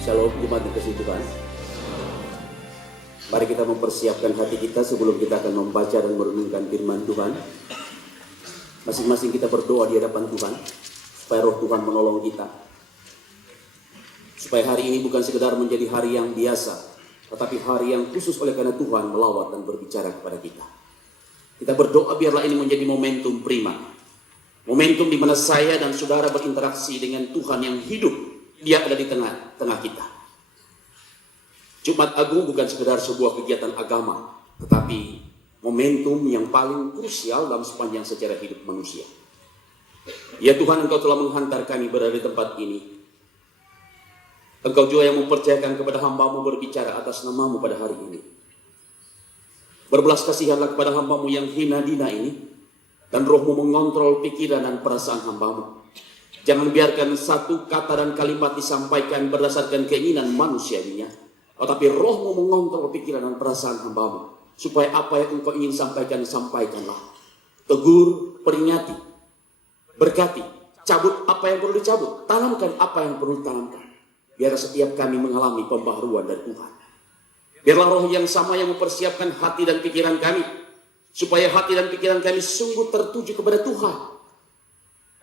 Shalom jemaat yang kasih Tuhan. Mari kita mempersiapkan hati kita sebelum kita akan membaca dan merenungkan firman Tuhan. Masing-masing kita berdoa di hadapan Tuhan supaya roh Tuhan menolong kita. Supaya hari ini bukan sekedar menjadi hari yang biasa, tetapi hari yang khusus oleh karena Tuhan melawat dan berbicara kepada kita. Kita berdoa biarlah ini menjadi momentum prima. Momentum di mana saya dan saudara berinteraksi dengan Tuhan yang hidup. Dia ada di tengah-tengah kita. Jumat Agung bukan sekedar sebuah kegiatan agama, tetapi momentum yang paling krusial dalam sepanjang sejarah hidup manusia. Ya Tuhan, Engkau telah menghantar kami berada di tempat ini. Engkau juga yang mempercayakan kepada hamba-Mu berbicara atas nama-Mu pada hari ini. Berbelas kasihanlah kepada hamba-Mu yang hina dina ini, dan roh-Mu mengontrol pikiran dan perasaan hamba-Mu. Jangan biarkan satu kata dan kalimat disampaikan berdasarkan keinginan manusianya, tetapi roh-Mu mengontrol pikiran dan perasaan hamba-Mu. Supaya apa yang Engkau ingin sampaikan, sampaikanlah. Tegur, peringati, berkati, cabut apa yang perlu dicabut, tanamkan apa yang perlu ditanamkan. Biar setiap kami mengalami pembaharuan dari Tuhan. Biarlah roh yang sama yang mempersiapkan hati dan pikiran kami, supaya hati dan pikiran kami sungguh tertuju kepada Tuhan.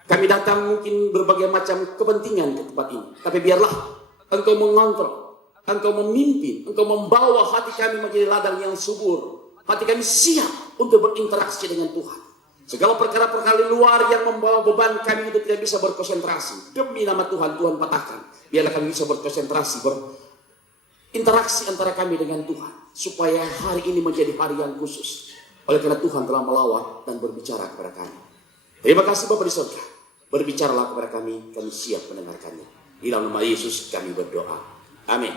Kami datang mungkin berbagai macam kepentingan ke tempat ini. Tapi biarlah Engkau mengontrol, Engkau memimpin, Engkau membawa hati kami menjadi ladang yang subur. Hati kami siap untuk berinteraksi dengan Tuhan. Segala perkara-perkara luar yang membawa beban kami untuk tidak bisa berkonsentrasi. Demi nama Tuhan, Tuhan patahkan. Biarlah kami bisa berkonsentrasi, berinteraksi antara kami dengan Tuhan. Supaya hari ini menjadi hari yang khusus. Oleh karena Tuhan telah melawat dan berbicara kepada kami. Terima kasih Bapa di surga. Berbicaralah kepada kami siap mendengarkannya. Di dalam nama Yesus kami berdoa. Amin.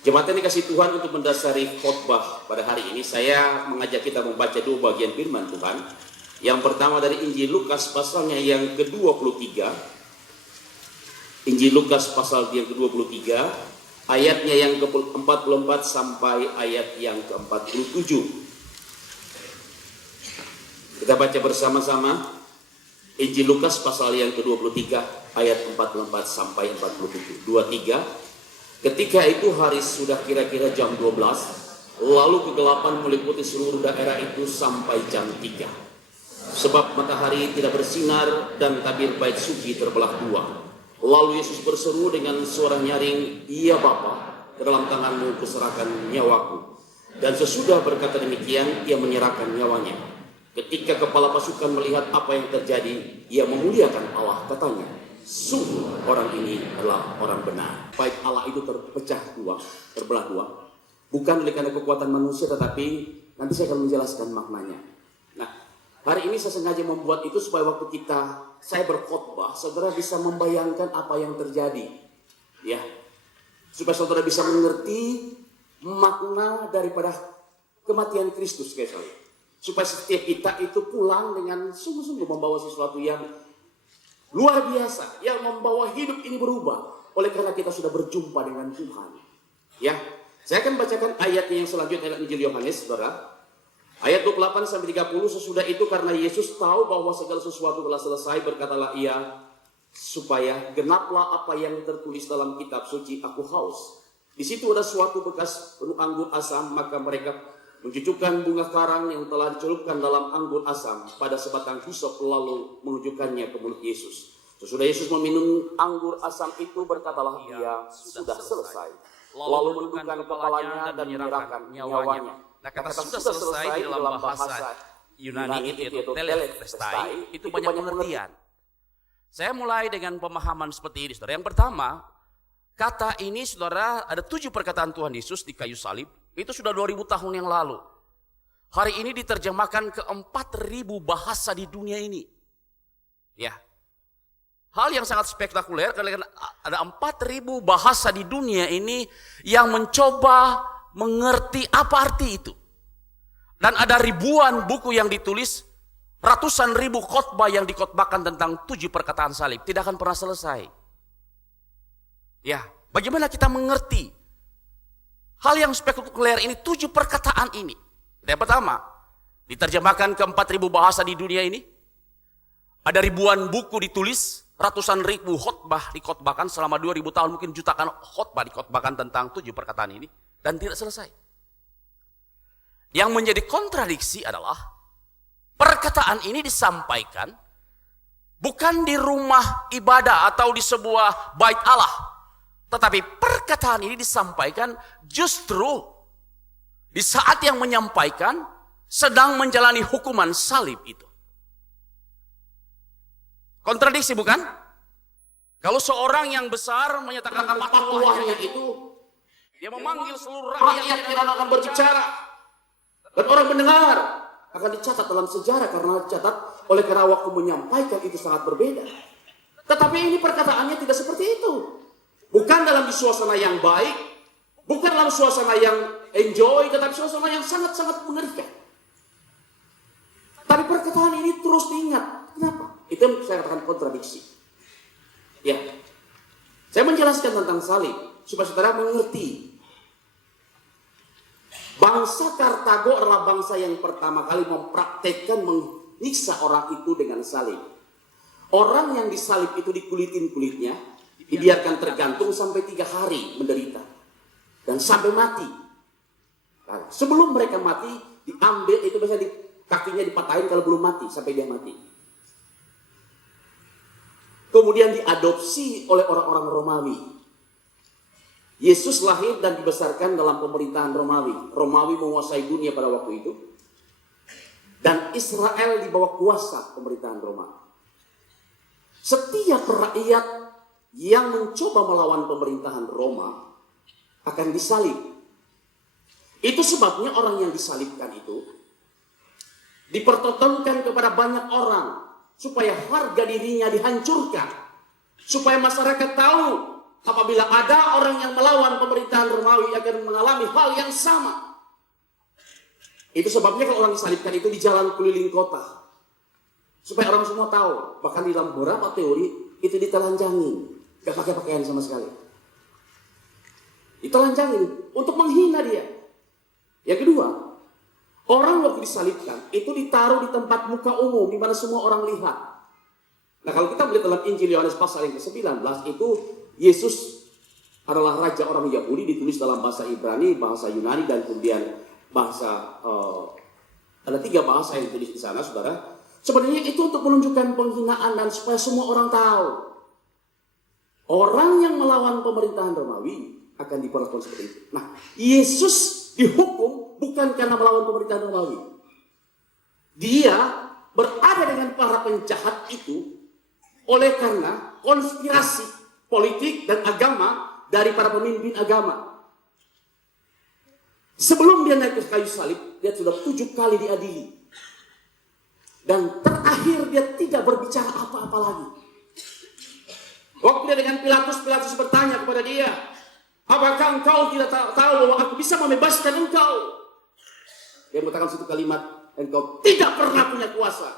Jemaat yang dikasih Tuhan, untuk mendasari khotbah pada hari ini, saya mengajak kita membaca dua bagian firman Tuhan. Yang pertama dari Injil Lukas pasalnya yang ke-23. Injil Lukas pasal yang ke-23, ayatnya yang ke-44 sampai ayat yang ke-47. Kita baca bersama-sama. Injil Lukas pasal yang ke-23 ayat 44 sampai 47. 23. Ketika itu hari sudah kira-kira jam 12, lalu kegelapan meliputi seluruh daerah itu sampai jam 3. Sebab matahari tidak bersinar dan tabir bait suci terbelah dua. Lalu Yesus berseru dengan suara nyaring, "Ya Bapa, ke dalam tangan-Mu kuserahkan nyawaku." Dan sesudah berkata demikian, ia menyerahkan nyawanya. Ketika kepala pasukan melihat apa yang terjadi, ia memuliakan Allah, katanya, "Sungguh orang ini adalah orang benar." Baik Allah itu terbelah dua, bukan oleh karena kekuatan manusia, tetapi nanti saya akan menjelaskan maknanya. Nah, hari ini saya sengaja membuat itu supaya waktu saya berkhotbah, saudara bisa membayangkan apa yang terjadi, ya, supaya saudara bisa mengerti makna daripada kematian Kristus, guys. Supaya setiap kita itu pulang dengan sungguh-sungguh membawa sesuatu yang luar biasa, yang membawa hidup ini berubah oleh karena kita sudah berjumpa dengan Tuhan. Ya, saya akan bacakan ayatnya yang selanjutnya dalam Injil Yohanes, saudara. Ayat 28 sampai 30. Sesudah itu karena Yesus tahu bahwa segala sesuatu telah selesai, berkatalah ia, supaya genaplah apa yang tertulis dalam kitab suci, "Aku haus." Di situ ada suatu bekas penuh anggur asam, maka mereka mencucukkan bunga karang yang telah dicelupkan dalam anggur asam pada sebatang hisop, lalu menunjukkannya ke mulut Yesus. Sesudah Yesus meminum anggur asam itu, berkatalah ia, "Sudah selesai." Lalu menundukkan kepalanya dan menyerahkan nyawanya. Nah, kata sudah selesai di dalam bahasa Yunani itu telestai, itu banyak pengertian. Saya mulai dengan pemahaman seperti ini, saudara. Yang pertama, kata ini, saudara, ada 7 perkataan Tuhan Yesus di kayu salib. Itu sudah 2000 tahun yang lalu. Hari ini diterjemahkan ke 4000 bahasa di dunia ini. Ya. Hal yang sangat spektakuler karena ada 4000 bahasa di dunia ini yang mencoba mengerti apa arti itu. Dan ada ribuan buku yang ditulis, ratusan ribu khotbah yang dikhotbahkan tentang 7 perkataan salib. Tidak akan pernah selesai. Ya, bagaimana kita mengerti hal yang spektakuler ini, 7 perkataan ini? Yang pertama, diterjemahkan ke 4000 bahasa di dunia ini. Ada ribuan buku ditulis, ratusan ribu khotbah dikhotbahkan selama 2000 tahun, mungkin jutaan khotbah dikhotbahkan tentang 7 perkataan ini, dan tidak selesai. Yang menjadi kontradiksi adalah perkataan ini disampaikan bukan di rumah ibadah atau di sebuah bait Allah, tetapi perkataan ini disampaikan justru di saat yang menyampaikan sedang menjalani hukuman salib itu. Kontradiksi bukan? Kalau seorang yang besar menyatakan fatwanya itu, dia memanggil seluruh rakyat yang akan berbicara, dan orang mendengar, akan dicatat dalam sejarah karena waktu menyampaikan itu sangat berbeda. Tetapi ini perkataannya tidak seperti itu. Bukan dalam suasana yang baik, bukan dalam suasana yang enjoy, tetapi suasana yang sangat-sangat mengerikan. Tapi perkataan ini terus diingat. Kenapa? Itu yang saya katakan kontradiksi. Ya, saya menjelaskan tentang salib supaya saudara mengerti. Bangsa Kartago adalah bangsa yang pertama kali mempraktekkan menyiksa orang itu dengan salib. Orang yang disalib itu dikulitin kulitnya, dibiarkan tergantung sampai 3 hari menderita dan sampai mati. Nah, sebelum mereka mati, diambil itu biasanya kakinya dipatahin kalau belum mati sampai dia mati. Kemudian diadopsi oleh orang-orang Romawi. Yesus lahir dan dibesarkan dalam pemerintahan Romawi. Romawi menguasai dunia pada waktu itu. Dan Israel di bawah kuasa pemerintahan Romawi. Setiap rakyat yang mencoba melawan pemerintahan Roma akan disalib. Itu sebabnya orang yang disalibkan itu dipertontonkan kepada banyak orang supaya harga dirinya dihancurkan, supaya masyarakat tahu apabila ada orang yang melawan pemerintahan Romawi akan mengalami hal yang sama. Itu sebabnya kalau orang disalibkan itu di jalan keliling kota, supaya orang semua tahu. Bahkan di dalam beberapa teori itu ditelanjangin, gak pakai pakaian sama sekali, ditelanjangin untuk menghina dia. Yang kedua, orang waktu disalibkan itu ditaruh di tempat muka umum di mana semua orang lihat. Nah, kalau kita melihat dalam Injil Yohanes pasal yang ke-19 itu Yesus adalah raja orang Yahudi, ditulis dalam bahasa Ibrani, bahasa Yunani, dan kemudian bahasa ada 3 bahasa yang ditulis di sana, saudara. Sebenarnya itu untuk menunjukkan penghinaan dan supaya semua orang tahu. Orang yang melawan pemerintahan Romawi akan diperlakukan seperti itu. Nah, Yesus dihukum bukan karena melawan pemerintahan Romawi. Dia berada dengan para penjahat itu oleh karena konspirasi politik dan agama dari para pemimpin agama. Sebelum dia naik ke kayu salib, dia sudah 7 kali diadili. Dan terakhir dia tidak berbicara apa-apa lagi. Waktu dia dengan Pilatus bertanya kepada dia, apakah engkau tidak tahu bahwa aku bisa membebaskan engkau? Dia mengatakan satu kalimat, engkau tidak pernah punya kuasa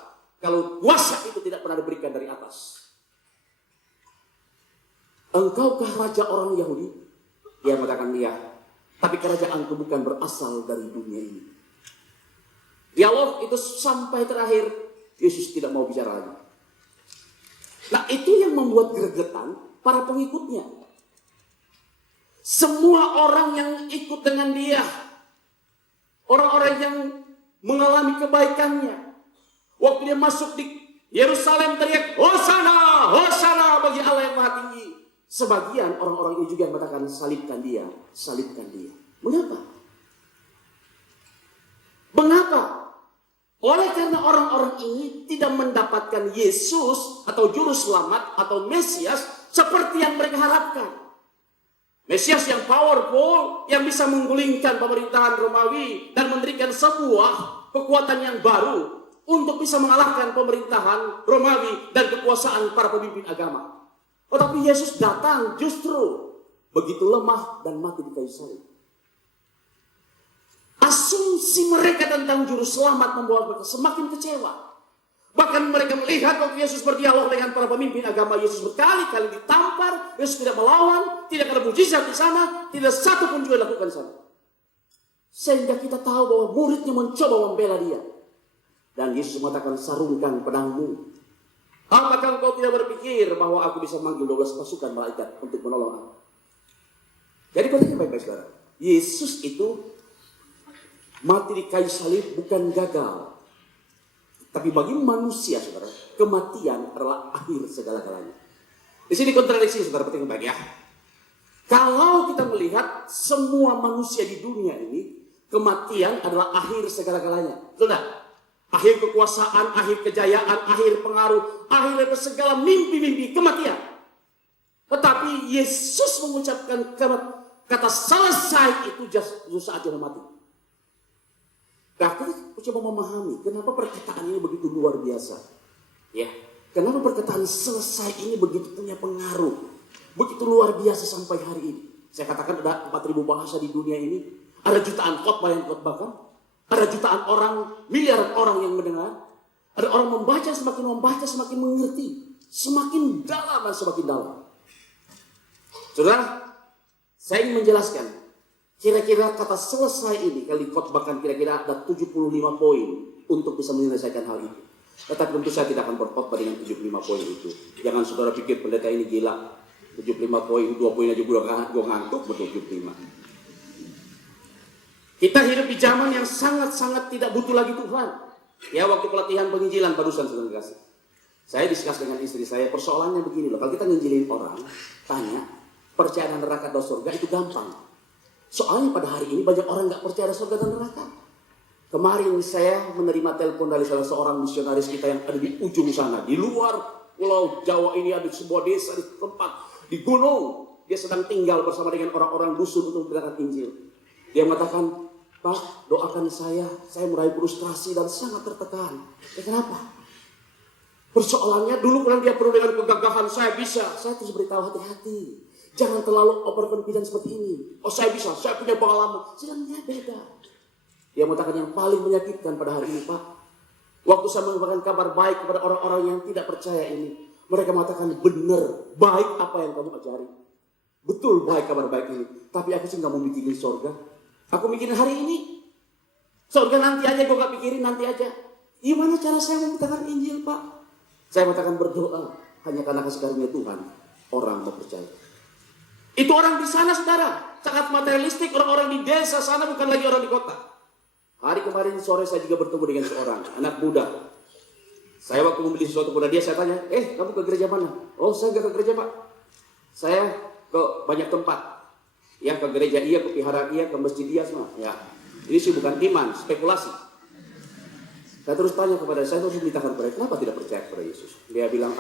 kalau kuasa itu tidak pernah diberikan dari atas. Engkaukah raja orang Yahudi? Dia mengatakan iya, tapi kerajaanku bukan berasal dari dunia ini. Dialog itu sampai terakhir, Yesus tidak mau bicara lagi. Nah, itu yang membuat gregetan para pengikutnya. Semua orang yang ikut dengan dia, orang-orang yang mengalami kebaikannya, waktu dia masuk di Yerusalem teriak, Hosana, Hosana bagi Allah yang Maha Tinggi. Sebagian orang-orang ini juga mengatakan, salibkan dia, salibkan dia. Mengapa? Mengapa? Oleh karena orang-orang ini tidak mendapatkan Yesus atau juru selamat atau Mesias seperti yang mereka harapkan. Mesias yang powerful, yang bisa menggulingkan pemerintahan Romawi dan memberikan sebuah kekuatan yang baru untuk bisa mengalahkan pemerintahan Romawi dan kekuasaan para pemimpin agama. Tetapi Yesus datang justru begitu lemah dan mati di kayu salib. Asumsi mereka tentang juru selamat membuat mereka semakin kecewa. Bahkan mereka melihat waktu Yesus berdialog dengan para pemimpin agama, Yesus berkali-kali ditampar, Yesus tidak melawan, tidak ada mujizat di sana, tidak satu pun juga dilakukan di sana. Sehingga kita tahu bahwa muridnya mencoba membela dia. Dan Yesus mengatakan, sarungkan pedangmu. Apakah engkau tidak berpikir bahwa aku bisa memanggil 12 pasukan malaikat untuk menolong aku? Jadi perhatikan baik-baik saudara. Yesus itu mati di kayu salib bukan gagal. Tapi bagi manusia saudara, kematian adalah akhir segala-galanya. Di sini kontradiksi saudara, perhatikan baik ya. Kalau kita melihat semua manusia di dunia ini, kematian adalah akhir segala-galanya. Betul tidak? Akhir kekuasaan, akhir kejayaan, akhir pengaruh, akhir dari segala mimpi-mimpi, kematian. Tetapi Yesus mengucapkan kata selesai itu justru saat dia mati. Nah, kita coba memahami kenapa perkataan ini begitu luar biasa. Ya, kenapa perkataan selesai ini begitu punya pengaruh, begitu luar biasa sampai hari ini. Saya katakan ada 4.000 bahasa di dunia ini, ada jutaan khotbah yang khotbahkan. Ada jutaan orang, miliaran orang yang mendengar. Ada orang membaca, semakin mengerti. Semakin dalam dan semakin dalam. Saudara, saya ingin menjelaskan. Kira-kira kata selesai ini, kalau dikhotbahkan kira-kira ada 75 poin untuk bisa menyelesaikan hal itu. Tetapi tentu saya tidak akan berkhotbah dengan 75 poin itu. Jangan saudara pikir pendeta ini gila. 75 poin, 2 poin aja gue ngantuk betul 75. Kita hidup di zaman yang sangat-sangat tidak butuh lagi Tuhan. Ya, waktu pelatihan penginjilan barusan sudah dikasih. Saya diskus dengan istri saya, persoalannya begini loh. Kalau kita nginjilin orang, tanya, percaya neraka dan surga itu gampang. Soalnya pada hari ini banyak orang nggak percaya ada surga dan neraka. Kemarin saya menerima telepon dari salah seorang misionaris kita yang ada di ujung sana. Di luar Pulau Jawa ini ada sebuah desa di tempat, di gunung. Dia sedang tinggal bersama dengan orang-orang dusun untuk memberitakan Injil. Dia mengatakan, Pak, doakan saya mulai frustrasi dan sangat tertekan. Ya, kenapa? Persoalannya dulu kalau dia penuh dengan kegagahan, saya terus beritahu hati-hati. Jangan terlalu overconfident seperti ini. Oh, saya bisa, saya punya pengalaman. Sedangnya beda. Dia mengatakan yang paling menyakitkan pada hari ini, Pak. Waktu saya menyampaikan kabar baik kepada orang-orang yang tidak percaya ini, mereka mengatakan benar, baik apa yang kamu ajari. Betul baik kabar baik ini. Tapi aku sih nggak mau mikirin surga. Aku mikirin hari ini. Surga nanti aja, gue gak pikirin nanti aja. Gimana cara saya memberitakan Injil, Pak? Saya mengatakan berdoa. Hanya karena kasih karunia Tuhan, orang mau percaya. Itu orang di sana, saudara. Sangat materialistik. Orang-orang di desa sana bukan lagi orang di kota. Hari kemarin sore saya juga bertemu dengan seorang anak muda. Saya waktu membeli sesuatu kepada dia, saya tanya, kamu ke gereja mana? Oh, saya gak ke gereja, Pak. Saya ke banyak tempat. Ya, ke gereja iya, ke vihara iya, ke masjid iya semua. Ya, ini sih bukan iman, spekulasi. Saya terus tanya kepada saya terus memberitakan kepada kenapa tidak percaya kepada Yesus. Dia bilang,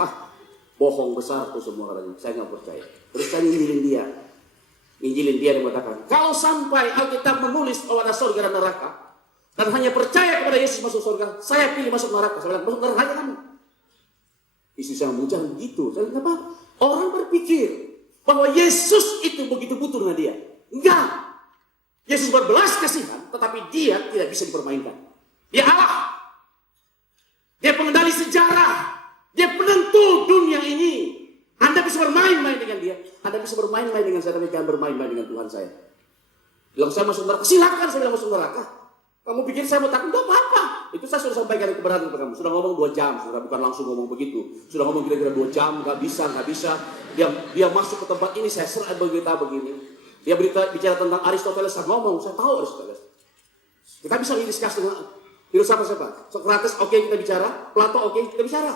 bohong besar tuh semua katanya. Saya nggak percaya. Terus saya injilin dia dan mengatakan, kalau sampai Alkitab menulis bahwa ada surga dan neraka, dan hanya percaya kepada Yesus masuk surga, saya pilih masuk neraka. Saya bilang, masuk neraka aja kamu. Istri saya jangan gitu. Saya bilang, kenapa? Orang berpikir bahwa Yesus itu begitu butuh dengan dia. Enggak. Yesus berbelas kasihan, tetapi dia tidak bisa dipermainkan. Dia Allah. Dia pengendali sejarah. Dia penentu dunia ini. Anda bisa bermain-main dengan dia. Anda bisa bermain-main dengan saya, tapi jangan bermain-main dengan Tuhan saya. Bilang saya masuk neraka, silakan saya bilang masuk neraka. Kamu pikir saya mau takut? Enggak apa-apa. Itu saya sudah sampaikan kebenaran kepada kamu. Sudah ngomong 2 jam, sudah bukan langsung ngomong begitu. Sudah ngomong kira-kira 2 jam, nggak bisa. Dia masuk ke tempat ini, saya serah berita begini. Dia bicara tentang Aristoteles, saya ngomong, saya tahu Aristoteles. Kita bisa diskus dengan filsafat siapa? Socrates, oke, kita bicara. Plato, oke, kita bicara.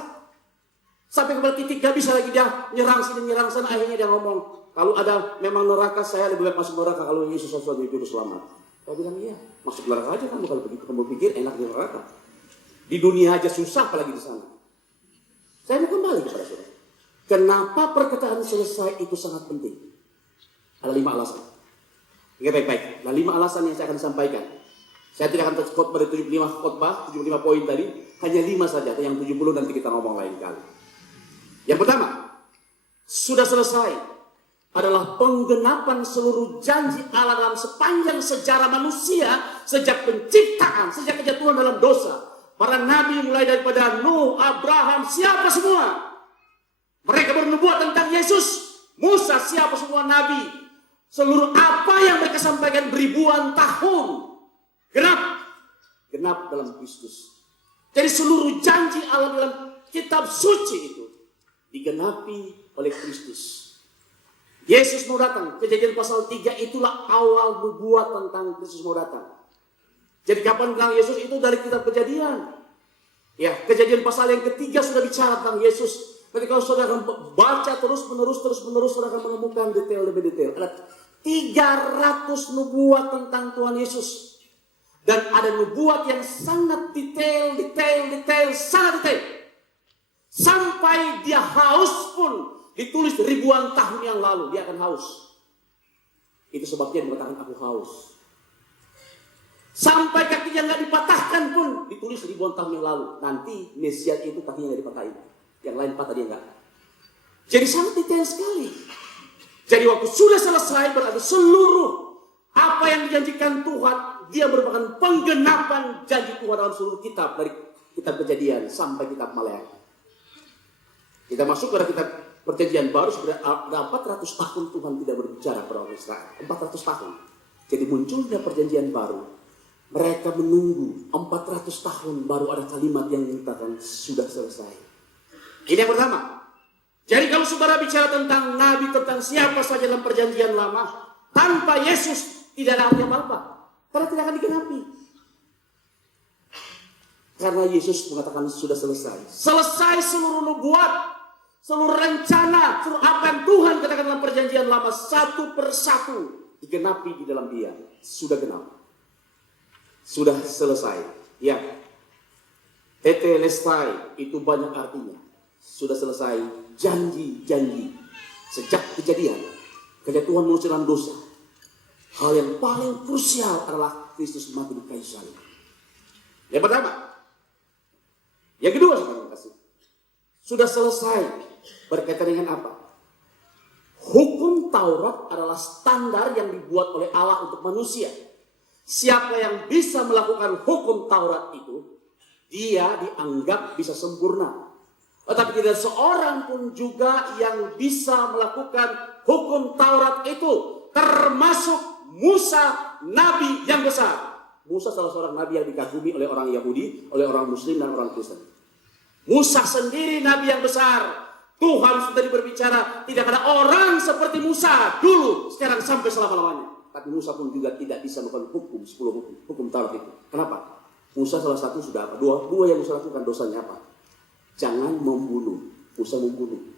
Sampai kepada titik gak bisa lagi dia nyerang sini, nyerang sana. Akhirnya dia ngomong, kalau ada memang neraka, saya lebih baik masuk neraka kalau Yesus sesuatu itu selamat. Saya bilang, iya, masuk neraka aja kamu kalau begitu. Kamu pikir enak di neraka. Di dunia aja susah, apalagi di sana. Saya mau kembali kepada saudara. Kenapa perkataan selesai itu sangat penting? Ada 5 alasan. Ingat baik-baik. Nah, 5 alasan yang saya akan sampaikan. Saya tidak akan khotbah dari 75 khotbah, 75 poin tadi. Hanya 5 saja, atau yang 70 nanti kita ngomong lain kali. Yang pertama, sudah selesai adalah penggenapan seluruh janji Allah dalam sepanjang sejarah manusia, sejak penciptaan, sejak kejatuhan dalam dosa. Para nabi mulai daripada Nuh, Abraham, siapa semua? Mereka bernubuat tentang Yesus. Musa, siapa semua nabi? Seluruh apa yang mereka sampaikan beribuan tahun. Genap dalam Kristus. Jadi seluruh janji Allah dalam kitab suci itu digenapi oleh Kristus. Yesus mau datang. Kejadian pasal 3 itulah awal nubuat tentang Kristus mau datang. Jadi kapan tentang Yesus itu dari kitab Kejadian. Ya, Kejadian pasal yang ketiga sudah bicara tentang Yesus. Ketika saudara akan baca terus menerus, saudara akan menemukan detail demi detail. Ada 300 nubuat tentang Tuhan Yesus. Dan ada nubuat yang sangat detail, sangat detail. Sampai dia haus pun ditulis ribuan tahun yang lalu, dia akan haus. Itu sebabnya dia mengatakan aku haus. Sampai kakinya nggak dipatahkan pun ditulis ribuan tahun yang lalu. Nanti Mesias itu kakinya nggak dipatahin. Yang lain patah dia nggak. Jadi sangat detail sekali. Jadi waktu sudah selesai berarti seluruh apa yang dijanjikan Tuhan, dia merupakan penggenapan janji Tuhan dalam seluruh kitab. Dari kitab Kejadian sampai kitab Maleakhi. Kita masuk pada kitab Perjanjian Baru, sudah ada 400 tahun Tuhan tidak berbicara kepada orang Israel. 400 tahun. Jadi munculnya Perjanjian Baru. Mereka menunggu 400 tahun baru ada kalimat yang menyatakan sudah selesai. Ini yang pertama. Jadi kalau saudara bicara tentang Nabi, tentang siapa saja dalam Perjanjian Lama, tanpa Yesus tidak ada arti apa-apa. Karena tidak akan digenapi. Karena Yesus mengatakan sudah selesai. Selesai seluruh nubuat, seluruh rencana, seluruh apa yang Tuhan katakan dalam Perjanjian Lama, satu persatu digenapi di dalam Dia. Sudah genap. Sudah selesai. Ya. Tetelestai itu banyak artinya. Sudah selesai janji-janji. Sejak kejadian. Ketika Tuhan mengucapkan dalam dosa. Hal yang paling krusial adalah Kristus mati di kayu salib. Yang pertama. Yang kedua, saudara kasih. Sudah selesai. Berkaitan dengan apa? Hukum Taurat adalah standar yang dibuat oleh Allah untuk manusia. Siapa yang bisa melakukan hukum Taurat itu, dia dianggap bisa sempurna. Tetapi tidak seorang pun juga yang bisa melakukan hukum Taurat itu, termasuk Musa, Nabi yang besar. Musa salah seorang Nabi yang dikagumi oleh orang Yahudi, oleh orang Muslim dan orang Kristen. Musa sendiri Nabi yang besar. Tuhan sudah berbicara, tidak ada orang seperti Musa dulu, sekarang sampai selama-lamanya. Tapi Musa pun juga tidak bisa melakukan hukum, 10 hukum Taurat itu. Kenapa? Musa salah satu sudah apa? Dua yang Musa lakukan dosanya apa? Jangan membunuh. Musa membunuh.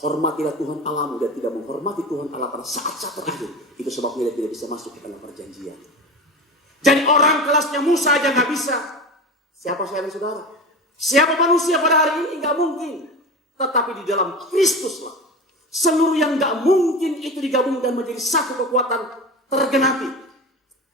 Hormatilah Tuhan Allahmu dan tidak menghormati Tuhan Allah pada saat-saat terakhir. Itu sebabnya dia tidak bisa masuk ke dalam perjanjian. Jadi orang kelasnya Musa aja nggak bisa. Siapa saya dan saudara? Siapa manusia pada hari ini? Nggak mungkin. Tetapi di dalam Kristus lah. Seluruh yang nggak mungkin itu digabungkan menjadi satu kekuatan tergenapi.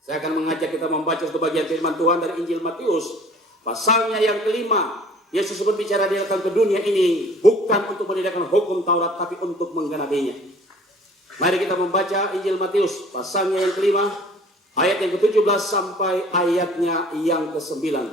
Saya akan mengajak kita membaca sebagian firman Tuhan dari Injil Matius. Pasalnya yang kelima. Yesus berbicara dia datang ke dunia ini bukan untuk menegakkan hukum Taurat, tapi untuk menggenapinya. Mari kita membaca Injil Matius. Pasalnya yang kelima. Ayat yang ke-17 sampai ayatnya yang ke-19.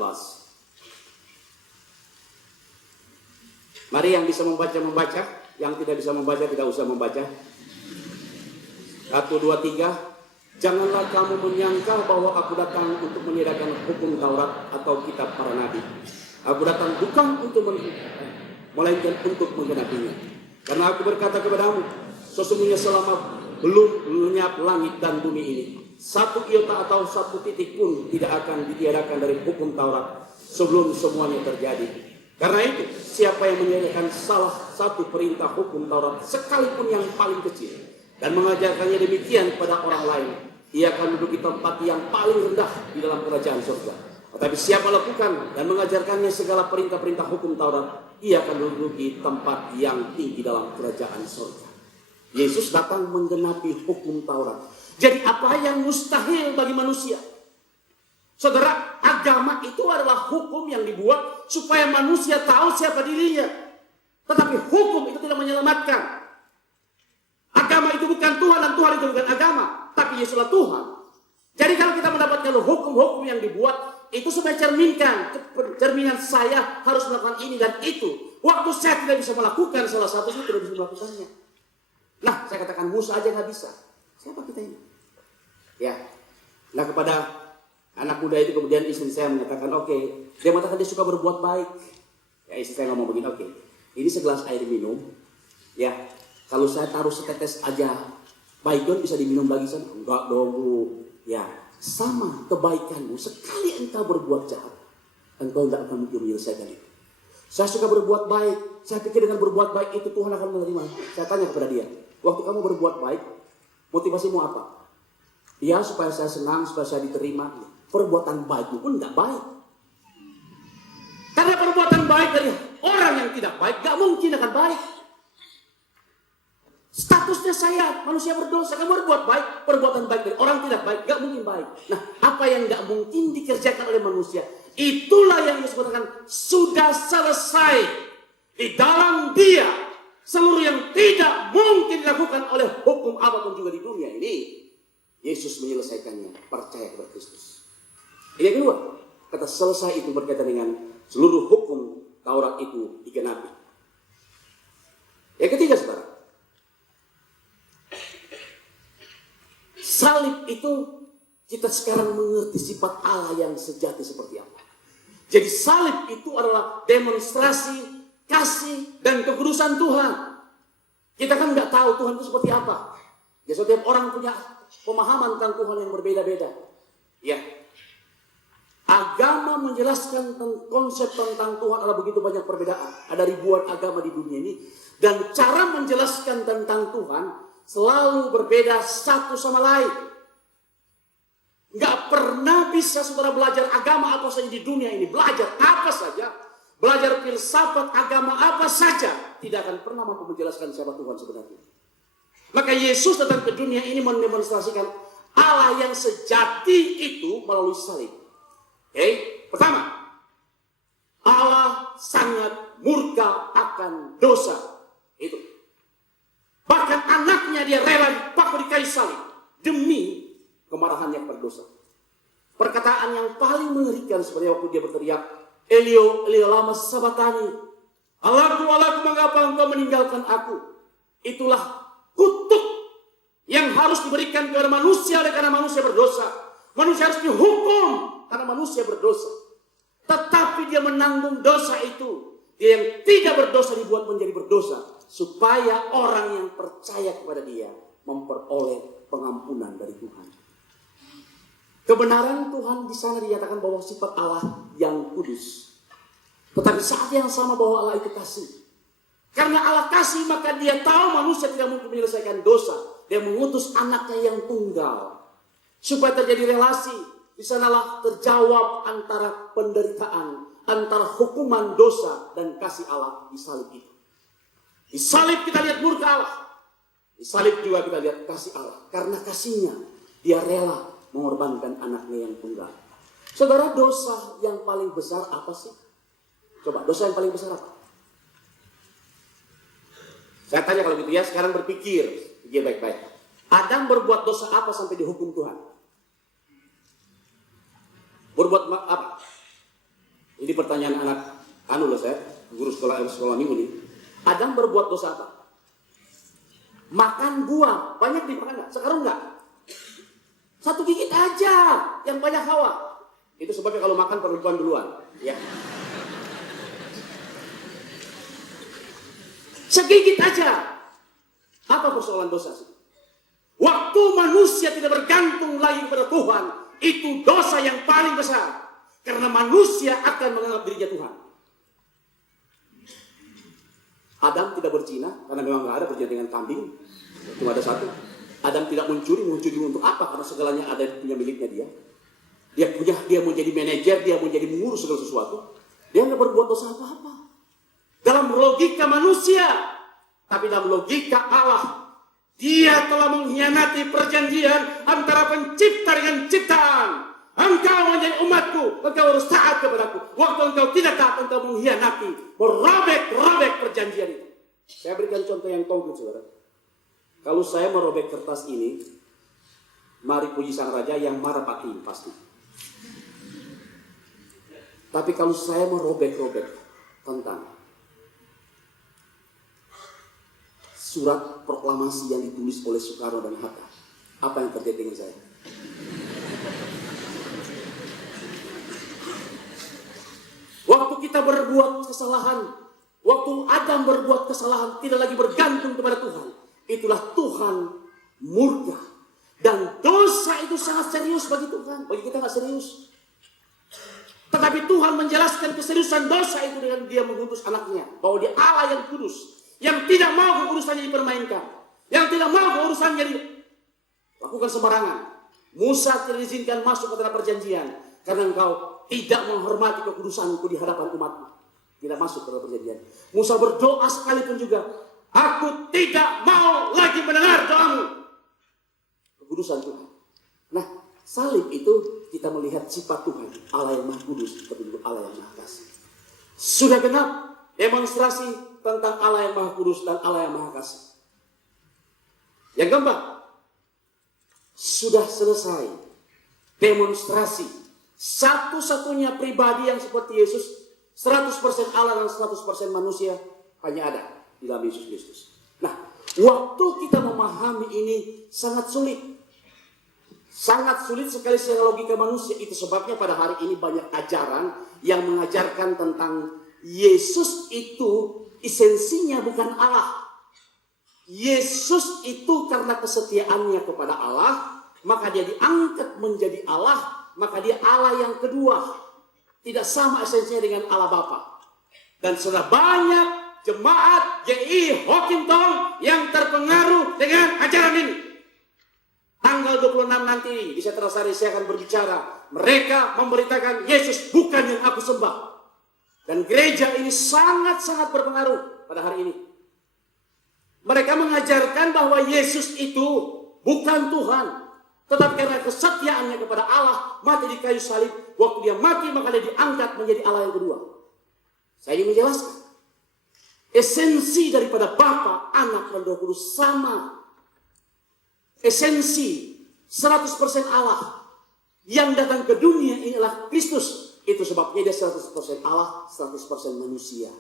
Mari yang bisa membaca. Yang tidak bisa membaca tidak usah membaca. 1, 2, 3. Janganlah kamu menyangka bahwa aku datang untuk meniadakan hukum Taurat atau kitab para nabi. Aku datang bukan untuk melainkan untuk menggenapinya. Karena aku berkata kepadamu, sesungguhnya selama belum lenyap langit dan bumi ini, satu iota atau satu titik pun tidak akan ditiadakan dari hukum Taurat sebelum semuanya terjadi. Karena itu, siapa yang menyediakan salah satu perintah hukum Taurat sekalipun yang paling kecil dan mengajarkannya demikian kepada orang lain, ia akan duduk di tempat yang paling rendah di dalam kerajaan surga. Tetapi siapa lakukan dan mengajarkannya segala perintah-perintah hukum Taurat, ia akan duduk di tempat yang tinggi dalam kerajaan surga. Yesus datang menggenapi hukum Taurat. Jadi apa yang mustahil bagi manusia? Saudara, agama itu adalah hukum yang dibuat supaya manusia tahu siapa dirinya. Tetapi hukum itu tidak menyelamatkan. Agama itu bukan Tuhan dan Tuhan itu bukan agama. Tapi Yesuslah Tuhan. Jadi kalau kita mendapatkan hukum-hukum yang dibuat, itu supaya cerminan saya harus melakukan ini dan itu. Waktu saya tidak bisa melakukan salah satu, saya tidak bisa melakukannya. Nah, saya katakan Musa aja nggak bisa. Siapa kita ini? Ya. Nah, kepada anak muda itu kemudian istri saya mengatakan, oke. Dia mengatakan dia suka berbuat baik. Ya, istri saya ngomong begini, oke. Ini segelas air minum, ya. Kalau saya taruh setetes aja, baygon bisa diminum lagi kan? Enggak dong Bu. Ya, sama kebaikanmu. Sekali engkau berbuat jahat, engkau tidak akan mungkin menyelesaikan itu. Saya suka berbuat baik. Saya pikir dengan berbuat baik itu Tuhan akan menerima. Saya tanya kepada dia, waktu kamu berbuat baik, motivasimu apa? Ya, supaya saya senang, supaya saya diterima. Perbuatan baikmu pun tidak baik. Karena perbuatan baik dari orang yang tidak baik gak mungkin akan baik. Statusnya saya manusia berdosa, kamu berbuat baik, perbuatan baik dari orang tidak baik gak mungkin baik. Nah, apa yang gak mungkin dikerjakan oleh manusia, itulah yang disebutkan sudah selesai. Di dalam Dia seluruh yang tidak mungkin dilakukan oleh hukum apapun juga di dunia ini, Yesus menyelesaikannya. Percaya kepada Kristus. Ini yang kedua, kata selesai itu berkaitan dengan seluruh hukum Taurat itu digenapi. Yang ketiga, saudara, salib itu kita sekarang mengerti sifat Allah yang sejati seperti apa. Jadi salib itu adalah demonstrasi kasih dan kekudusan Tuhan. Kita kan nggak tahu Tuhan itu seperti apa. Ya, setiap orang punya pemahaman tentang Tuhan yang berbeda-beda. Ya, agama menjelaskan konsep tentang Tuhan adalah begitu banyak perbedaan. Ada ribuan agama di dunia ini. Dan cara menjelaskan tentang Tuhan selalu berbeda satu sama lain. Nggak pernah bisa saudara belajar agama apa saja di dunia ini. Belajar apa saja. Belajar filsafat agama apa saja. Tidak akan pernah mampu menjelaskan siapa Tuhan sebenarnya. Maka Yesus datang ke dunia ini mendemonstrasikan Allah yang sejati itu melalui salib. Oke, pertama, Allah sangat murka akan dosa. Itu. Bahkan anaknya dia rela dipaku di kayu salib demi kemarahannya kepada dosa. Perkataan yang paling mengerikan sebenarnya waktu dia berteriak, Elio, Elio lama sabatani. Allahku, Allahku, mengapa engkau meninggalkan aku? Itulah kutuk yang harus diberikan kepada manusia oleh karena manusia berdosa. Manusia harus dihukum karena manusia berdosa. Tetapi dia menanggung dosa itu. Dia yang tidak berdosa dibuat menjadi berdosa. Supaya orang yang percaya kepada dia memperoleh pengampunan dari Tuhan. Kebenaran Tuhan di sana dinyatakan bahwa sifat Allah yang kudus. Tetapi saat yang sama bahwa Allah itu kasih. Karena Allah kasih maka dia tahu manusia tidak mungkin menyelesaikan dosa. Dia mengutus anaknya yang tunggal. Supaya terjadi relasi. Di sanalah terjawab antara penderitaan. Antara hukuman dosa dan kasih Allah di salib itu. Di salib kita lihat murka Allah. Di salib juga kita lihat kasih Allah. Karena kasihnya dia rela mengorbankan anaknya yang tunggal. Saudara, dosa yang paling besar apa sih? Coba, dosa yang paling besar apa? Saya tanya kalau gitu ya, sekarang pikir baik-baik. Adam berbuat dosa apa sampai dihukum Tuhan? Berbuat apa? Ini pertanyaan anak saya, guru sekolah minggu nih. Adam berbuat dosa apa? Makan buah, banyak dimakan nggak? Sekarang nggak. Satu gigit aja, yang banyak Hawa. Itu sebabnya kalau makan perempuan duluan. Ya. Segigit aja. Apa persoalan dosa sih? Waktu manusia tidak bergantung lagi kepada Tuhan, itu dosa yang paling besar. Karena manusia akan menganggap dirinya Tuhan. Adam tidak berzina, karena memang nggak ada berzina dengan kambing. Cuma ada satu. Adam tidak mencuri untuk apa? Karena segalanya ada punya miliknya dia. Dia mau jadi manajer, dia mau jadi mengurus segala sesuatu. Dia nggak berbuat dosa apa-apa. Dalam logika manusia, tapi dalam logika Allah, dia telah mengkhianati perjanjian antara pencipta dengan ciptaan. Engkau menjadi umatku, engkau harus taat kepadaku. Waktu engkau tidak taat, engkau mengkhianati, merobek perjanjian itu. Saya berikan contoh yang konkret, saudara. Kalau saya merobek kertas ini, mari puji sang raja, yang marah Pak Kim pasti. Tapi kalau saya merobek tentang surat proklamasi yang ditulis oleh Soekarno dan Hatta, apa yang terjadi dengan saya? Waktu kita berbuat kesalahan, Waktu Adam berbuat kesalahan tidak lagi bergantung kepada Tuhan. Itulah Tuhan murka. Dan dosa itu sangat serius bagi Tuhan. Bagi kita nggak serius. Tetapi Tuhan menjelaskan keseriusan dosa itu dengan dia mengutus anaknya. Bahwa dia Allah yang kudus. Yang tidak mau kekudusannya dipermainkan. Yang tidak mau keurusannya dilakukan sembarangan. Musa tidak diizinkan masuk ke tanah perjanjian. Karena engkau tidak menghormati kekudusanku di hadapan umatmu. Tidak masuk ke tanah perjanjian. Musa berdoa sekalipun juga. Aku tidak mau lagi mendengar doamu. Kekudusan Tuhan. Nah, salib itu kita melihat sifat Tuhan, Allah yang Maha Kudus, tapi juga Allah yang Maha Kasih. Sudah genap demonstrasi tentang Allah yang Maha Kudus dan Allah yang Maha Kasih. Yang keempat, sudah selesai demonstrasi satu-satunya pribadi yang seperti Yesus, 100% Allah dan 100% manusia hanya ada di dalam Yesus Kristus. Nah, waktu kita memahami ini sangat sulit. Sangat sulit sekali secara logika manusia. Itu sebabnya pada hari ini banyak ajaran yang mengajarkan tentang Yesus itu esensinya bukan Allah. Yesus itu karena kesetiaannya kepada Allah, maka dia diangkat menjadi Allah, maka dia Allah yang kedua. Tidak sama esensinya dengan Allah Bapa. Dan sudah banyak jemaat GI Hokintong yang terpengaruh dengan ajaran ini. Tanggal 26 nanti di Setrasari saya akan berbicara. Mereka memberitakan Yesus bukan yang aku sembah. Dan gereja ini sangat-sangat berpengaruh pada hari ini. Mereka mengajarkan bahwa Yesus itu bukan Tuhan. Tetapi karena kesetiaannya kepada Allah, mati di kayu salib. Waktu dia mati maka dia diangkat menjadi Allah yang kedua. Saya ingin menjelaskan. Esensi daripada Bapa, Anak, dan Roh Kudus sama. Esensi 100% Allah yang datang ke dunia inilah Kristus. Itu sebabnya dia 100% Allah, 100% manusia.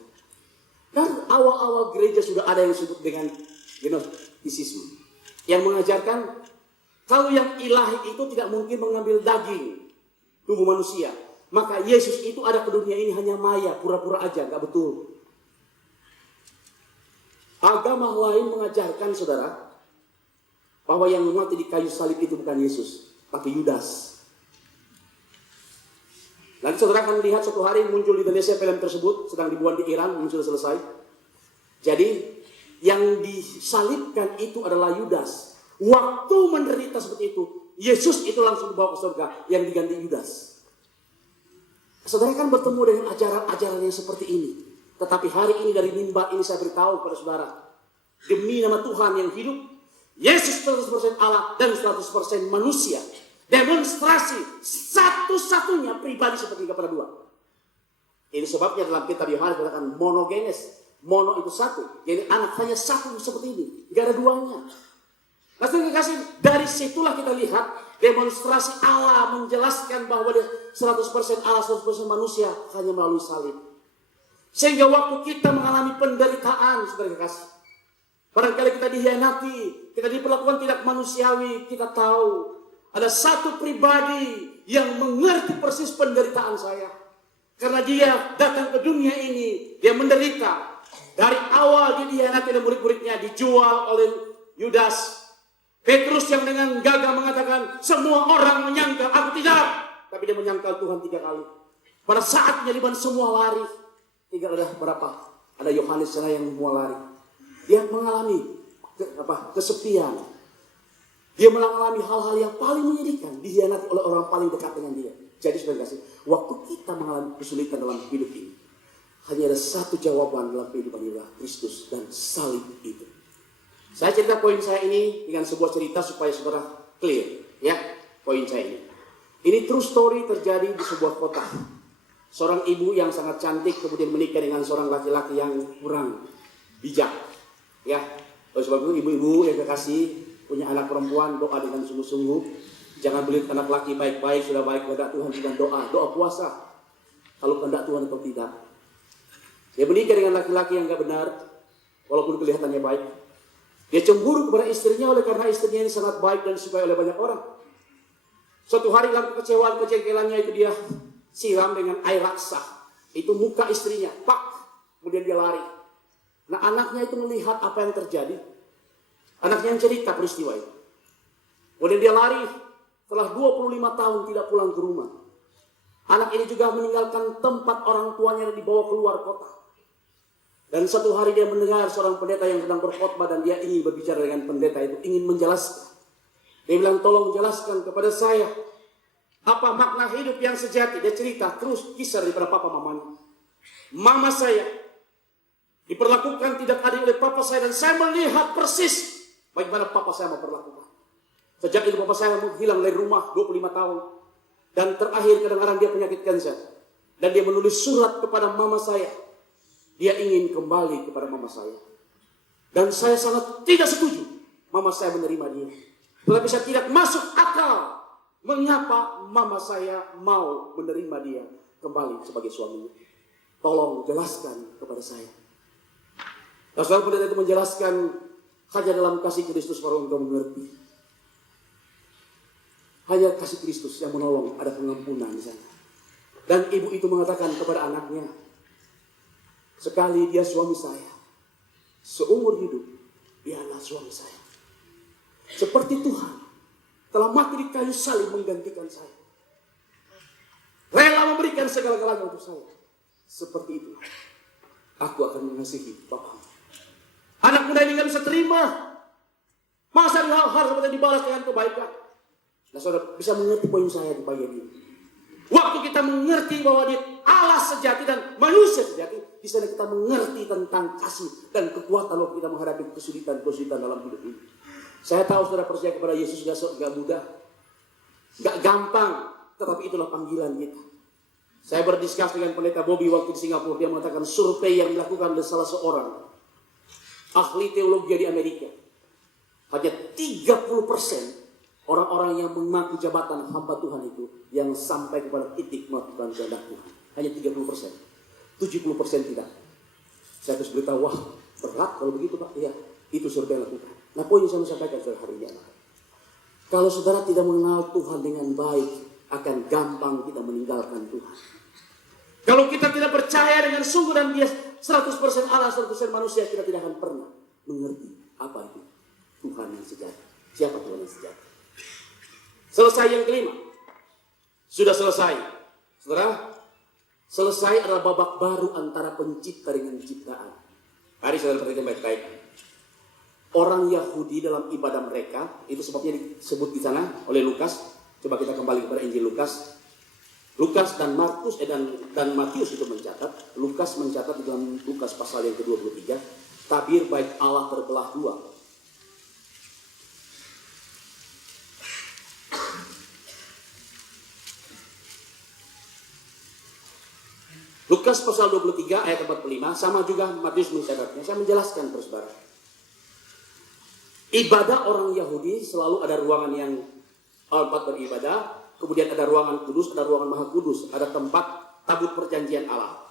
Dan awal-awal gereja sudah ada yang disebut dengan gnostisisme, yang mengajarkan kalau yang ilahi itu tidak mungkin mengambil daging tubuh manusia. Maka Yesus itu ada ke dunia ini hanya maya, pura-pura aja, nggak betul. Agama lain mengajarkan, saudara, bahwa yang mati di kayu salib itu bukan Yesus, tapi Yudas. Nanti saudara akan melihat suatu hari muncul di Indonesia film tersebut, sedang dibuat di Iran, muncul selesai. Jadi, yang disalibkan itu adalah Yudas. Waktu menderita seperti itu, Yesus itu langsung dibawa ke surga, yang diganti Yudas. Saudara kan bertemu dengan ajaran-ajaran yang seperti ini. Tetapi hari ini dari mimbar ini saya beritahu kepada saudara, demi nama Tuhan yang hidup, Yesus 100% Allah dan 100% manusia. Demonstrasi satu-satunya pribadi seperti kepada dua. Ini sebabnya dalam kitab Yohanes dikatakan monogenes. Mono itu satu. Jadi anak hanya satu seperti ini. Tidak ada duanya. Nah, kasih dari situlah kita lihat demonstrasi Allah menjelaskan bahwa dia 100% Allah, 100% manusia hanya melalui salib. Sehingga waktu kita mengalami penderitaan, saudara kasih, barangkali kita dihianati, kita diperlakukan tidak manusiawi, kita tahu ada satu pribadi yang mengerti persis penderitaan saya. Karena dia datang ke dunia ini, dia menderita. Dari awal dia dihianati oleh murid-muridnya, dijual oleh Yudas. Petrus yang dengan gagah mengatakan, semua orang menyangkal, aku tidak. Tapi dia menyangkal Tuhan 3 kali. Pada saatnya di mana semua lari, tinggal ada berapa? Ada Yohanes yang semua lari. Dia mengalami kesepian. Dia mengalami hal-hal yang paling menyedihkan. Dihianati oleh orang paling dekat dengan dia. Jadi saudara kasih, waktu kita mengalami kesulitan dalam hidup ini, hanya ada satu jawaban dalam kehidupan kita, Kristus dan salib itu. Saya cerita poin saya ini dengan sebuah cerita supaya saudara clear. Ya, poin saya ini. Ini true story terjadi di sebuah kota. Seorang ibu yang sangat cantik kemudian menikah dengan seorang laki-laki yang kurang bijak. Ya, oleh sebab itu ibu-ibu yang kekasih punya anak perempuan, doa dengan sungguh-sungguh. Jangan beli anak laki baik-baik, sudah baik kehendak Tuhan, bukan doa puasa. Kalau kehendak Tuhan atau tidak. Dia menikah dengan laki-laki yang gak benar, walaupun kelihatannya baik. Dia cemburu kepada istrinya oleh karena istrinya ini sangat baik dan disukai oleh banyak orang. Suatu hari dalam kekecewaan, kejengkelannya itu dia siram dengan air raksa. Itu muka istrinya, pak, kemudian dia lari. Nah, anaknya itu melihat apa yang terjadi. Anaknya yang cerita peristiwa itu. Kemudian dia lari setelah 25 tahun tidak pulang ke rumah. Anak ini juga meninggalkan tempat orang tuanya dan dibawa keluar kota. Dan satu hari dia mendengar seorang pendeta yang sedang berkhotbah dan dia ingin berbicara dengan pendeta itu, ingin menjelaskan. Dia bilang, tolong jelaskan kepada saya apa makna hidup yang sejati. Dia cerita terus kisah daripada papa mamanya. Mama saya diperlakukan tidak adil oleh papa saya dan saya melihat persis bagaimana papa saya memperlakukan. Sejak itu papa saya menghilang dari rumah 25 tahun. Dan terakhir kadang-kadang dia penyakit kanker. Dan dia menulis surat kepada mama saya. Dia ingin kembali kepada mama saya. Dan saya sangat tidak setuju mama saya menerima dia. Tetapi saya tidak masuk akal mengapa mama saya mau menerima dia kembali sebagai suaminya. Tolong jelaskan kepada saya. Nah, saudara pendeta itu menjelaskan hanya dalam kasih Kristus baru engkau mengerti. Hanya kasih Kristus yang menolong, ada pengampunan di sana. Dan ibu itu mengatakan kepada anaknya, sekali dia suami saya, seumur hidup dia adalah suami saya. Seperti Tuhan telah mati di kayu salib menggantikan saya, rela memberikan segala-galanya untuk saya. Seperti itu aku akan mengasihi Bapamu. Anak muda ini gak bisa terima. Masa hal-hal seperti dibalas dengan kebaikan. Nah, saudara bisa mengerti poin saya di bagian ini. Waktu kita mengerti bahwa dia Allah sejati dan manusia sejati, di sana kita mengerti tentang kasih dan kekuatan waktu kita menghadapi kesulitan-kesulitan dalam hidup ini. Saya tahu saudara percaya kepada Yesus gak mudah, gak gampang, tetapi itulah panggilan kita. Saya berdiskus dengan pendeta Bobby waktu di Singapura. Dia mengatakan survei yang dilakukan oleh salah seorang ahli teologi di Amerika, hanya 30% orang-orang yang mengaku jabatan hamba Tuhan itu yang sampai kepada titik melakukan kehendak Tuhan. Hanya 30%. 70% tidak. Saya terus beritahu, wah berat kalau begitu Pak. Iya, itu survei yang lakukan. Nah, poin yang saya sampaikan saudara hari ini adalah, kalau saudara tidak mengenal Tuhan dengan baik, akan gampang kita meninggalkan Tuhan. Kalau kita tidak percaya dengan sungguh dan dia 100% Allah, 100% manusia, kita tidak akan pernah mengerti apa itu Tuhan yang sejati. Siapa Tuhan yang sejati? Selesai yang kelima. Sudah selesai. Saudara, selesai adalah babak baru antara pencipta dengan ciptaan. Mari saudara perhatikan baik-baik. Orang Yahudi dalam ibadah mereka, itu sebabnya disebut di sana oleh Lukas. Coba kita kembali kepada Injil Lukas. Lukas dan Markus dan Matius itu mencatat. Lukas mencatat di dalam Lukas pasal yang ke-23, tabir baik Allah terbelah dua. Lukas pasal 23 ayat 45, sama juga Matius mencatatnya. Saya menjelaskan terus saudara. Ibadah orang Yahudi selalu ada ruangan yang tempat beribadah, kemudian ada ruangan kudus, ada ruangan maha kudus, ada tempat tabut perjanjian Allah.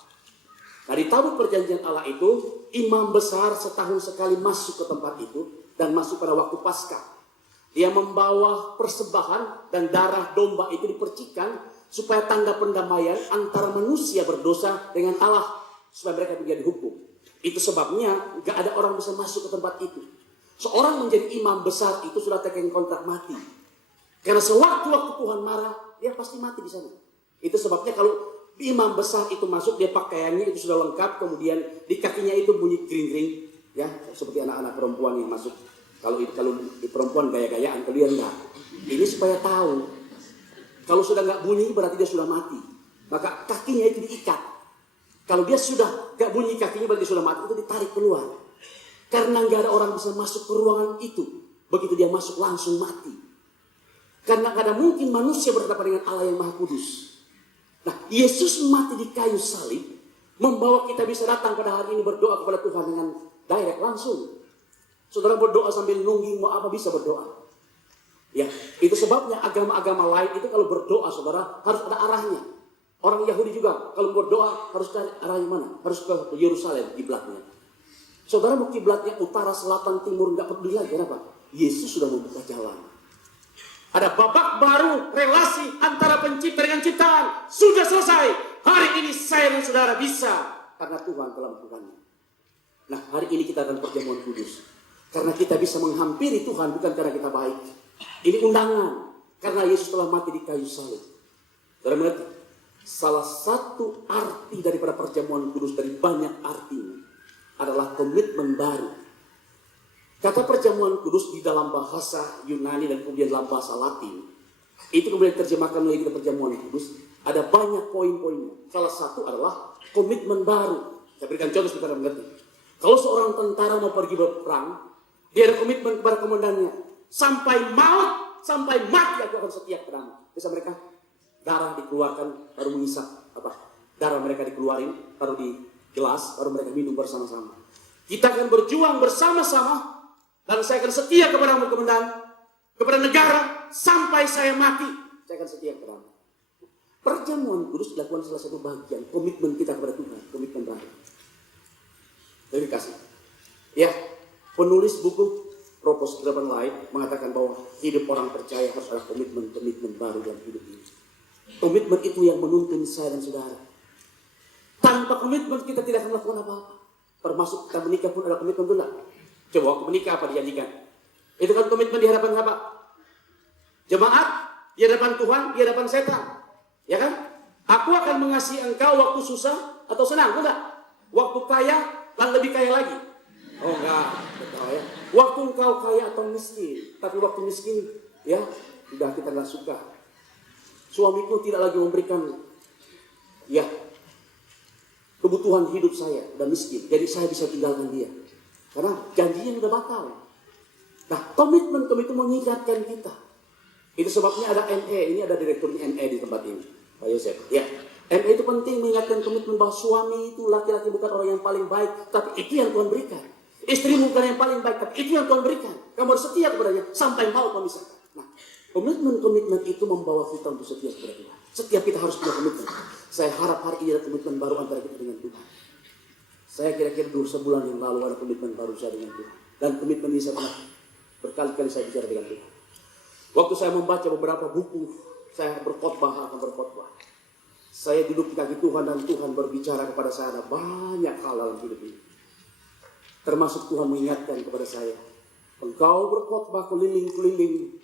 Nah, di tabut perjanjian Allah itu, imam besar setahun sekali masuk ke tempat itu dan masuk pada waktu Paskah. Dia membawa persembahan dan darah domba itu dipercikan supaya tanda pendamaian antara manusia berdosa dengan Allah, supaya mereka tidak dihukum. Itu sebabnya gak ada orang bisa masuk ke tempat itu. Seorang menjadi imam besar itu sudah tekan kontrak mati. Karena sewaktu-waktu Tuhan marah, dia pasti mati di sana. Itu sebabnya kalau imam besar itu masuk, dia pakaiannya itu sudah lengkap, kemudian di kakinya itu bunyi kering-kering, ya, seperti anak-anak perempuan yang masuk. Kalau di perempuan gaya-gayaan, kalau dia enggak. Ini supaya tahu, kalau sudah enggak bunyi berarti dia sudah mati. Maka kakinya itu diikat. Kalau dia sudah enggak bunyi kakinya berarti sudah mati, itu ditarik keluar. Karena enggak ada orang bisa masuk ke ruangan itu. Begitu dia masuk langsung mati. Karena tidak mungkin manusia berhadapan dengan Allah yang Maha Kudus. Nah, Yesus mati di kayu salib, membawa kita bisa datang pada hari ini berdoa kepada Tuhan dengan direct langsung. Saudara berdoa sambil nungging mau apa bisa berdoa. Ya, itu sebabnya agama-agama lain itu kalau berdoa saudara harus ada arahnya. Orang Yahudi juga kalau berdoa harus cari arahnya mana? Harus ke Yerusalem kiblatnya. Saudara mau kiblatnya utara, selatan, timur nggak peduli lagi. Kenapa? Yesus sudah membuka jalan. Ada babak baru relasi antara pencipta dengan ciptaan. Sudah selesai. Hari ini saya dan saudara bisa. Karena Tuhan telah melakukannya. Nah, hari ini kita akan perjamuan kudus. Karena kita bisa menghampiri Tuhan bukan karena kita baik. Ini undangan. Karena Yesus telah mati di kayu salib. Saudara mengerti? Salah satu arti daripada perjamuan kudus dari banyak artinya adalah komitmen baru. Kata perjamuan kudus di dalam bahasa Yunani dan kemudian dalam bahasa Latin, itu kemudian terjemahkan oleh kita perjamuan kudus. Ada banyak poin-poinnya. Salah satu adalah komitmen baru. Saya berikan contoh supaya mengerti. Kalau seorang tentara mau pergi berperang, dia ada komitmen kepada komandannya. Sampai maut, sampai mati aku akan setia kepadamu. Bisa mereka darah dikeluarkan, baru mengisap darah mereka dikeluarin, taruh di gelas, baru mereka minum bersama-sama. Kita akan berjuang bersama-sama, dan saya akan setia kepadamu komandan, kepada negara, sampai saya mati, saya akan setia kepadamu. Perjamuan kudus dilakukan salah satu bagian komitmen kita kepada Tuhan, komitmen baru. Terima kasih. Ya, penulis buku Purpose Driven Life mengatakan bahwa hidup orang percaya harus ada komitmen baru dalam hidup ini. Komitmen itu yang menuntun saya dan saudara. Tanpa komitmen kita tidak akan melakukan apa-apa. Termasuk kita menikah pun ada komitmen pula. Coba waktu menikah apa dijanjikan? Itu kan komitmen di hadapan apa? Jemaat, di hadapan Tuhan, di hadapan setan. Ya kan? Aku akan mengasihi engkau waktu susah atau senang, enggak? Waktu kaya dan lebih kaya lagi. Oh enggak, betul ya. Waktu engkau kaya atau miskin, tapi waktu miskin, ya sudah kita enggak suka. Suamiku tidak lagi memberikan, ya, kebutuhan hidup saya, udah miskin, jadi saya bisa tinggalkan dia. Karena janjinya udah batal. Nah, komitmen itu mengingatkan kita. Itu sebabnya ada ME, ini ada direkturnya ME di tempat ini, Pak Yosef. Ya, ME itu penting mengingatkan komitmen bahwa suami itu laki-laki bukan orang yang paling baik, tapi itu yang Tuhan berikan. Istri bukan yang paling baik, tapi itu yang Tuhan berikan. Kamu harus setia kepadanya sampai mau memisahkan. Nah, komitmen itu membawa kita untuk setia kepada Tuhan. Setiap kita harus punya komitmen. Saya harap hari ini ada komitmen baru antara kita dengan Tuhan. Saya kira-kira 2 sebulan yang lalu ada komitmen baru saya dengan Tuhan. Dan komitmen ini saya pernah berkali-kali saya bicara dengan Tuhan. Waktu saya membaca beberapa buku, saya berkhotbah akan berkhotbah. Saya duduk di kaki Tuhan dan Tuhan berbicara kepada saya ada banyak hal dalam hidup ini. Termasuk Tuhan mengingatkan kepada saya, engkau berkhotbah keliling-keliling,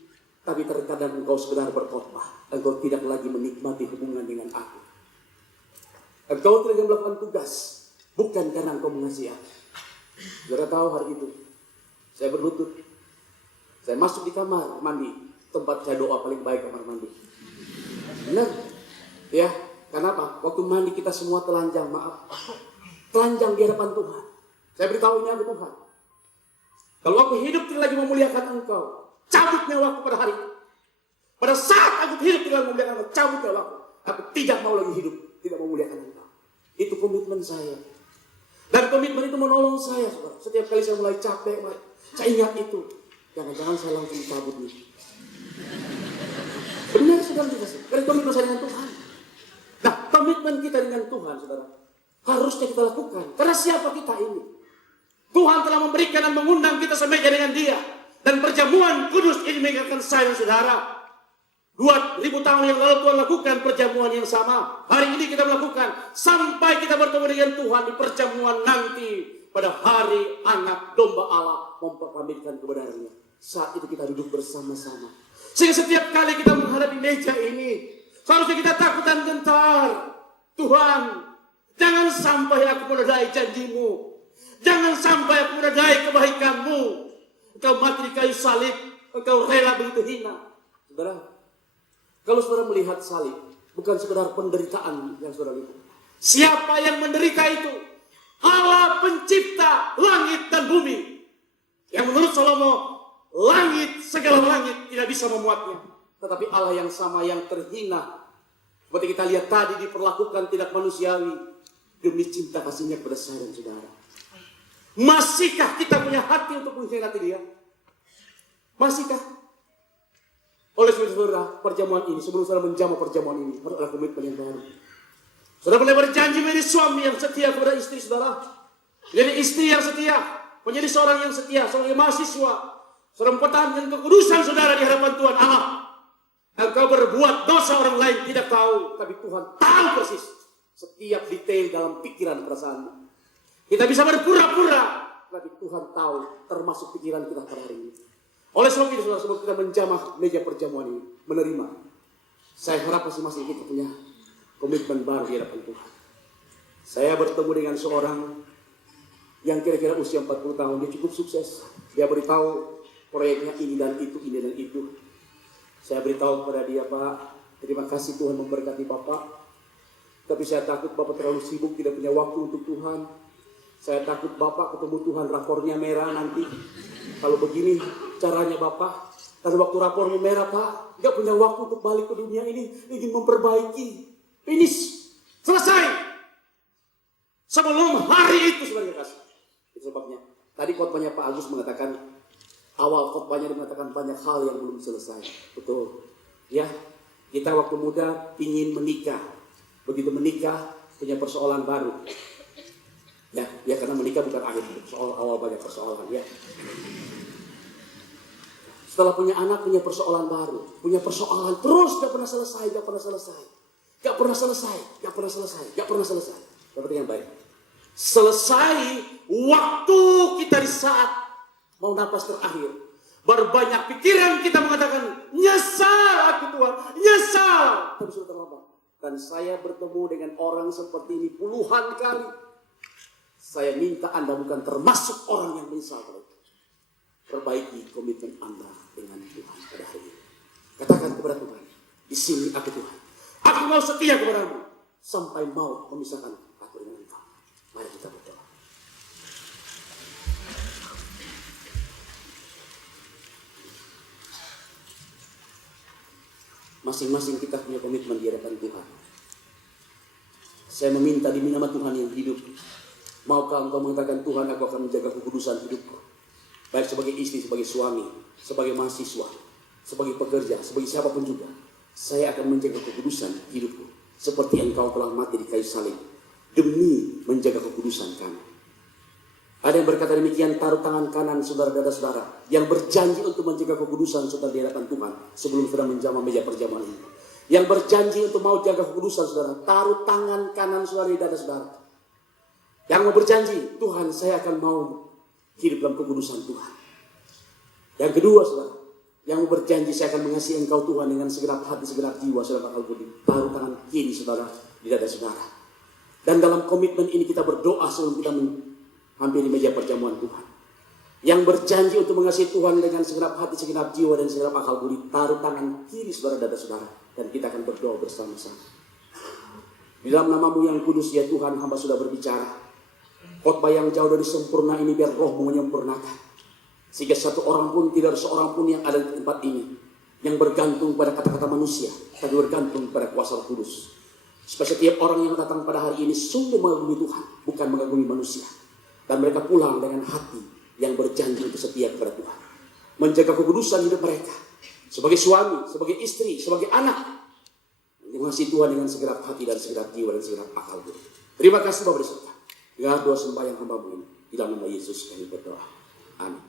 tapi terkadang engkau sekedar berkhotbah. Engkau tidak lagi menikmati hubungan dengan aku. Engkau tidak melakukan tugas, bukan karena engkau mengasihi aku. Saudara tahu hari itu, saya berlutut. Saya masuk di kamar mandi, tempat saya doa paling baik kamar mandi. Benar? Ya, kenapa? Waktu mandi kita semua telanjang, maaf. Telanjang di hadapan Tuhan. Saya beritahu ini aku Tuhan. Kalau aku hidup tidak lagi memuliakan engkau, cabut nyawaku pada hari itu. Pada saat aku hidup tidak memuliakan engkau, cabut nyawaku. Aku tidak mau lagi hidup, tidak memuliakan engkau. Itu komitmen saya. Dan komitmen itu menolong saya, saudara. Setiap kali saya mulai capek, saya ingat itu. Jangan-jangan saya langsung cabut nih. Benar, saudara, karena komitmen saya dengan Tuhan. Nah, komitmen kita dengan Tuhan, saudara, harusnya kita lakukan. Karena siapa kita ini? Tuhan telah memberikan dan mengundang kita semeja dengan Dia. Dan perjamuan kudus ini mengingatkan saya dan saudara. 2000 tahun yang lalu Tuhan lakukan perjamuan yang sama. Hari ini kita melakukan. Sampai kita bertemu dengan Tuhan di perjamuan nanti. Pada hari anak domba Allah memperpamitkan kebenarannya. Saat itu kita duduk bersama-sama. Sehingga setiap kali kita menghadapi meja ini, seharusnya kita takut dan gentar. Tuhan, jangan sampai aku menodai janjimu. Jangan sampai aku menodai kebaikanmu. Engkau mati di kayu salib. Engkau rela begitu hina. Saudara, kalau saudara melihat salib, bukan sekedar penderitaan yang saudara lihat. Siapa yang menderita itu? Allah pencipta langit dan bumi. Yang menurut Salomo, langit, segala langit tidak bisa memuatnya. Tetapi Allah yang sama, yang terhina. Seperti kita lihat tadi, diperlakukan tidak manusiawi. Demi cinta kasihnya kepada saya dan saudara. Masihkah kita punya hati untuk mengkhianati Dia? Masihkah? Oleh sebab itu, saudara, perjamuan ini, sebelum saudara menjamu perjamuan ini, harus ada komitmen yang baru. Saudara boleh berjanji menjadi suami yang setia kepada istri saudara. Menjadi istri yang setia. Menjadi seorang yang setia, seorang yang mahasiswa. Seorang mempertahankan kekudusan saudara di hadapan Tuhan Allah. Engkau berbuat dosa orang lain tidak tahu, tapi Tuhan tahu persis setiap detail dalam pikiran perasaanmu. Kita bisa berpura-pura, tapi Tuhan tahu termasuk pikiran kita pada hari ini. Oleh sebab itu, saudara, sebab kita menjamah meja perjamuan ini, menerima. Saya harap masing-masing kita punya komitmen baru di hadapan Tuhan. Saya bertemu dengan seorang yang kira-kira usia 40 tahun, dia cukup sukses. Dia beritahu proyeknya ini dan itu, ini dan itu. Saya beritahu kepada dia, Pak, terima kasih Tuhan memberkati Bapak. Tapi saya takut Bapak terlalu sibuk, tidak punya waktu untuk Tuhan. Saya takut Bapak ketemu Tuhan rapornya merah nanti. Kalau begini caranya Bapak, dan waktu rapornya merah Pak, tidak punya waktu untuk balik ke dunia ini, ingin memperbaiki. Finish, selesai. Sebelum hari itu sebenarnya kasih. Itu sebabnya. Tadi khotbahnya Pak Agus mengatakan, awal khotbahnya dia mengatakan banyak hal yang belum selesai. Betul. Ya, kita waktu muda ingin menikah. Begitu menikah, punya persoalan baru. Ya karena menikah bukan akhir, soal awal banyak persoalan ya. Setelah punya anak, punya persoalan baru, punya persoalan terus gak pernah selesai. Dapat yang baik. Selesai waktu kita di saat mau napas terakhir. Berbanyak pikiran kita mengatakan, nyesal aku Tuhan, nyesal. Tapi sudah terlambat. Dan saya bertemu dengan orang seperti ini puluhan kali. Saya minta Anda bukan termasuk orang yang menyesal. Perbaiki komitmen Anda dengan Tuhan pada hari ini. Katakan kepada Tuhan, di sini aku Tuhan. Aku mau setia kepadamu sampai mau memisahkan aku dengan Engkau. Mari kita berdoa. Masing-masing kita punya komitmen di hadapan Tuhan. Saya meminta di nama Tuhan yang hidup. Maukah engkau mengatakan, Tuhan, aku akan menjaga kekudusan hidupku. Baik sebagai istri, sebagai suami, sebagai mahasiswa, sebagai pekerja, sebagai siapapun juga. Saya akan menjaga kekudusan hidupku. Seperti engkau telah mati di kayu salib. Demi menjaga kekudusan kami. Ada yang berkata demikian, taruh tangan kanan saudara-saudara yang berjanji untuk menjaga kekudusan saudara di hadapan Tuhan sebelum saudara menjamah meja perjamuan ini. Yang berjanji untuk mau jaga kekudusan saudara, taruh tangan kanan saudara di dada saudara. Yang mau berjanji, Tuhan saya akan mau hidup dalam kekudusan Tuhan. Yang kedua saudara, yang mau berjanji saya akan mengasihi engkau Tuhan dengan segenap hati, segenap jiwa, saudara bakal budi. Taruh tangan kiri saudara di dada saudara. Dan dalam komitmen ini kita berdoa sebelum kita hampiri meja perjamuan Tuhan. Yang berjanji untuk mengasihi Tuhan dengan segenap hati, segenap jiwa, dan segenap akal budi, taruh tangan kiri saudara dada saudara. Dan kita akan berdoa bersama-sama. Di dalam namamu yang kudus ya Tuhan, hamba sudah berbicara. Khotbah yang jauh dari sempurna ini biar rohmu menyempurnakan. Sehingga satu orang pun, tidak ada seorang pun yang ada di tempat ini yang bergantung pada kata-kata manusia, tapi bergantung pada kuasa Roh Kudus. Supaya setiap orang yang datang pada hari ini sungguh mengagumi Tuhan, bukan mengagumi manusia. Dan mereka pulang dengan hati yang berjanji untuk setia kepada Tuhan. Menjaga kekudusan hidup mereka. Sebagai suami, sebagai istri, sebagai anak. Mengasihi Tuhan dengan segenap hati dan segenap jiwa dan segenap akal. Terima kasih Bapak di surga. Dengan doa sembahyang hamba-Mu ini. Di dalam nama Yesus kami berdoa. Amin.